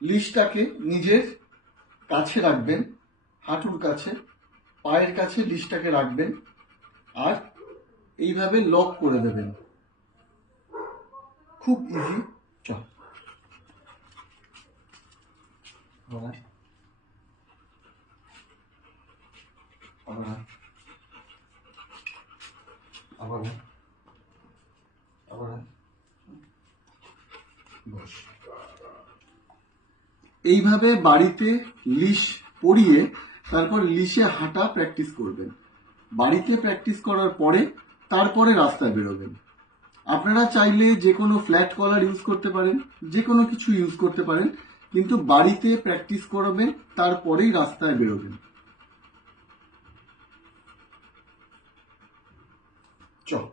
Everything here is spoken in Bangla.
লিশটাকে নিজের কাছে রাখবেন, হাঁটুর কাছে, পায়ের কাছে লিশটাকে রাখবেন আর এইভাবে লক করে দেবেন। খুব ইজি। চল আবার বস। এইভাবে বাড়িতে লিশ পরিয়ে তারপর লিশে হাঁটা প্র্যাকটিস করবেন। বাড়িতে প্র্যাকটিস করার পরে তারপরে রাস্তায় বেরোবেন। আপনারা চাইলে যে কোনো ফ্ল্যাট কলার ইউজ করতে পারেন, যে কোনো কিছু ইউজ করতে পারেন, কিন্তু বাড়িতে প্র্যাকটিস করবেন, তারপরেই রাস্তায় বেরোবেন। চল।